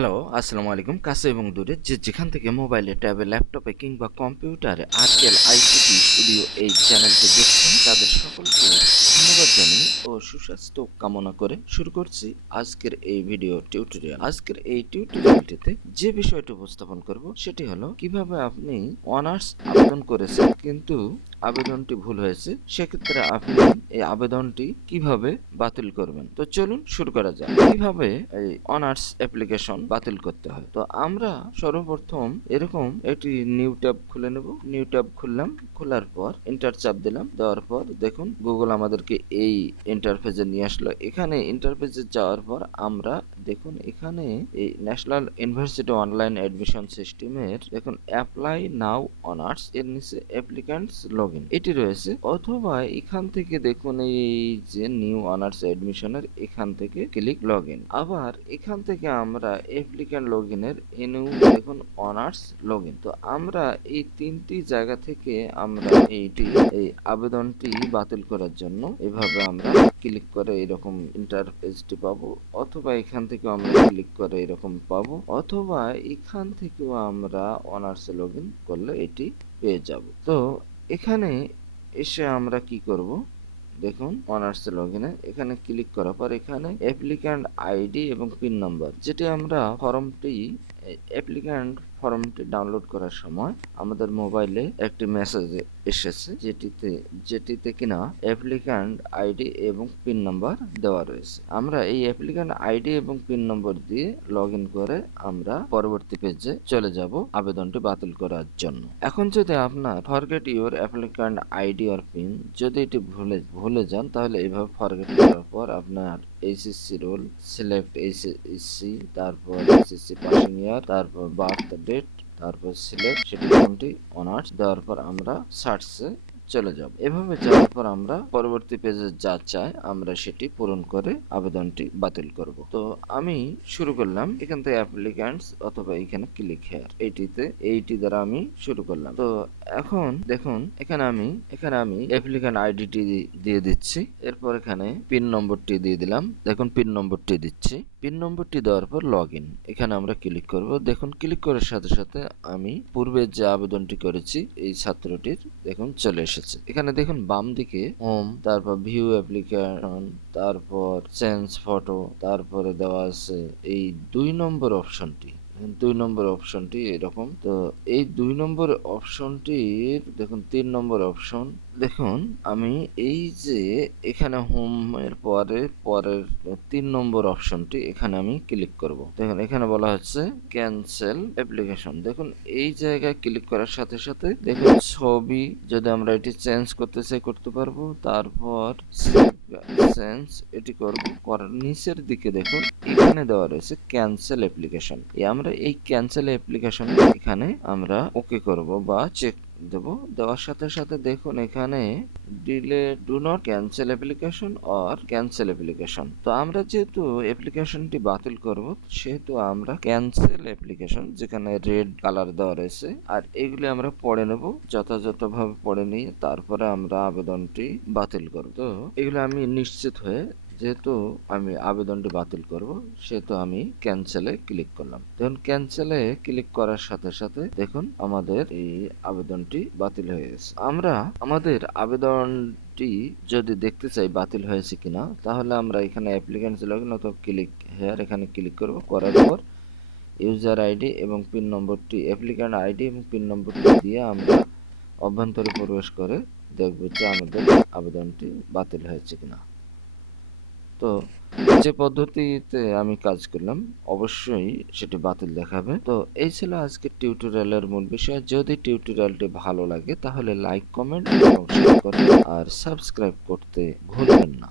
Hello আসসালামু আলাইকুম। কাছে এবং দূরে যে যেখান থেকে মোবাইলে, ট্যাবে, ল্যাপটপে কিংবা কম্পিউটারে আরটিএল, আইসিটি, স্টুডিও এই চ্যানেলটি দেখছেন, তাদের সকলকে ধন্যবাদ জানিয়ে ও সুস্বাস্থ্য কামনা করে শুরু করছি আজকের এই ভিডিও টিউটোরিয়াল। আজকের এই টিউটোরিয়ালটিতে যে বিষয়টি উপস্থাপন করব, সেটি হলো কীভাবে আপনি অনার্স আবেদন করেছেন, কিন্তু আবেদনটি ভুল হয়েছে, সেক্ষেত্রে আপনি এই আবেদনটি কীভাবে বাতিল করবেন? তো চলুন শুরু করা যাক। কীভাবে এই অনার্স অ্যাপ্লিকেশন বাতিল করতে হয়? তো আমরা সর্বপ্রথম এরকম একটি নিউ ট্যাব খুলে নেব। নিউ ট্যাব খুললাম, খোলার পর ইন্টার চাপ দিলাম। দেওয়ার পর দেখুন গুগল আমাদেরকে এই ইন্টারফেসে নিয়ে আসলো। এখানে ইন্টারফেসে যাওয়ার পর আমরা দেখুন, এখানে এই ন্যাশনাল ইউনিভার্সিটি অনলাইন অ্যাডমিশন সিস্টেমের দেখুন অ্যাপ্লাই নাও অনার্স এর নিচে অ্যাপ্লিক্যান্টস লগ এটি রয়েছে। অথবা এখান থেকে দেখুন, এই যে নিউ অনার্স অ্যাডমিশনের এখান থেকে ক্লিক লগ ইন আবার এখান থেকে আমরা অ্যাপ্লিক্যান্ট লগ ইনের এনু দেখুন, অনার্স লগ ইন তো আমরা এই তিনটি জায়গা থেকে আমরা এইটি, এই আবেদনটি বাতিল করার জন্য এভাবে আমরা ক্লিক করে এরকম ইন্টারফেসটি পাবো। অথবা এখান থেকে আমরা ক্লিক করে এরকম পাবো। অথবা এখান থেকেও আমরা অনার্স লগ ইন করলে এটি পেয়ে যাব। তো এখানে এসে আমরা কি করব? দেখুন অনার্স লগ এখানে ক্লিক করার পর এখানে অ্যাপ্লিক্যান্ট আইডি এবং পিন নাম্বার যেটি আমরা ফর্মটি অ্যাপ্লিক্যান্ট ফর্মটি ডাউনলোড করার সময় আমাদের মোবাইলে একটি মেসেজ এসেছে, যেটিতে যেটিতে কিনা অ্যাপ্লিক্যান্ট আইডি এবং পিন নাম্বার দেওয়া রয়েছে। আমরা এই অ্যাপ্লিক্যান্ট আইডি এবং পিন নম্বর দিয়ে লগ করে আমরা পরবর্তী পেজে চলে যাব আবেদনটি বাতিল করার জন্য। এখন যদি আপনার ফরগেট ইউর অ্যাপ্লিক্যান্ট আইডি আর পিন যদি এটি ভুলে ভুলে যান, তাহলে এইভাবে ফরগেট করার পর আপনার এইচএসসি রোল সিলেক্ট এইচএসসি তারপর এইচএসসি পাসিং ইয়ার তারপর বার্থ ডেট তারপর সিলেক্ট সেটি কোনটি অনার্স দেওয়ার পর আমরা সার্চে চলে যাব। এভাবে যাওয়ার পর আমরা পরবর্তী পেজে যা চাই, আমরা সেটি পূরণ করে আবেদনটি বাতিল করব। তো আমি শুরু করলাম এখান থেকে অ্যাপ্লিক্যান্টস অথবা এখানে ক্লিক হেয়ার এইটিতে এইটি দ্বারা আমি শুরু করলাম। তো এখন দেখুন, এখানে আমি এখানে আমি অ্যাপ্লিক্যান্ট আইডিটি দিয়ে দিচ্ছি। এরপর এখানে পিন নম্বরটি দিয়ে দিলাম। দেখুন পিন নম্বরটি দিচ্ছি। পিন নম্বরটি দেওয়ার পর লগ ইন এখানে আমরা ক্লিক করব। দেখুন ক্লিক করার সাথে সাথে আমি পূর্বে যে আবেদনটি করেছি, এই ছাত্রটির দেখুন চলে এসেছে। এখানে দেখুন, বাম দিকে হোম তারপর ভিউ অ্যাপ্লিকেশন তারপর চেঞ্জ ফটো তারপরে দেওয়া আছে এই দুই নম্বর অপশনটি দুই নম্বর অপশনটি এরকম। তো এই দুই নম্বর অপশনটির দেখুন, তিন নম্বর অপশন দেখুন, আমি এই যে এখানে হোম এর পরে, পরের তিন নম্বর অপশনটি এখানে আমি ক্লিক করব। দেখুন, এখানে বলা হচ্ছে ক্যান্সেল অ্যাপ্লিকেশন দেখুন, এই জায়গায় ক্লিক করার সাথে সাথে দেখুন, ছবি যদি আমরা এটি চেঞ্জ করতে চাই, করতে পারব। তারপর চেঞ্জ এটি করব, করার নিচের দিকে দেখুন, এখানে দেওয়া রয়েছে ক্যান্সেল অ্যাপ্লিকেশন আমরা এই ক্যান্সেল অ্যাপ্লিকেশন এখানে আমরা ওকে করব বা চেক দেব। দেওয়ার সাথে সাথে দেখুন এখানে delay do not cancel application or cancel application তো আমরা যেহেতু অ্যাপ্লিকেশনটি বাতিল করব, সেহেতু আমরা ক্যান্সেল অ্যাপ্লিকেশন যেখানে রেড কালার দেওয়া রয়েছে, আর এগুলি আমরা পড়ে নেব, যথাযথভাবে পড়ে নিয়ে তারপরে আমরা আবেদনটি বাতিল করব। তো এগুলো আমি নিশ্চিত হয়ে যেহেতু আমি আবেদনটি বাতিল করব, সেহেতু আমি ক্যান্সেলে ক্লিক করলাম। দেখুন ক্যান্সেলে ক্লিক করার সাথে সাথে দেখুন আমাদের এই আবেদনটি বাতিল হয়ে গেছে। আমরা আমাদের আবেদনটি যদি দেখতে চাই বাতিল হয়েছে কিনা, তাহলে আমরা এখানে অ্যাপ্লিকেন্টস লগইন অথবা ক্লিক হেয়ার এখানে ক্লিক করব। করার পর ইউজার আইডি এবং পিন নম্বরটি অ্যাপ্লিক্যান্ট আইডি এবং পিন নম্বরটি দিয়ে আমরা অভ্যন্তরে প্রবেশ করে দেখব যে আমাদের আবেদনটি বাতিল হয়েছে কিনা। তো যে পদ্ধতিতে আমি কাজ করলাম, অবশ্যই সেটি বাতিল দেখাবে। তো এই ছিল আজকের টিউটোরিয়ালের মূল বিষয়। যদি টিউটোরিয়ালটি ভালো লাগে, তাহলে লাইক কমেন্ট এবং শেয়ার করতে আর সাবস্ক্রাইব করতে ভুলবেন না।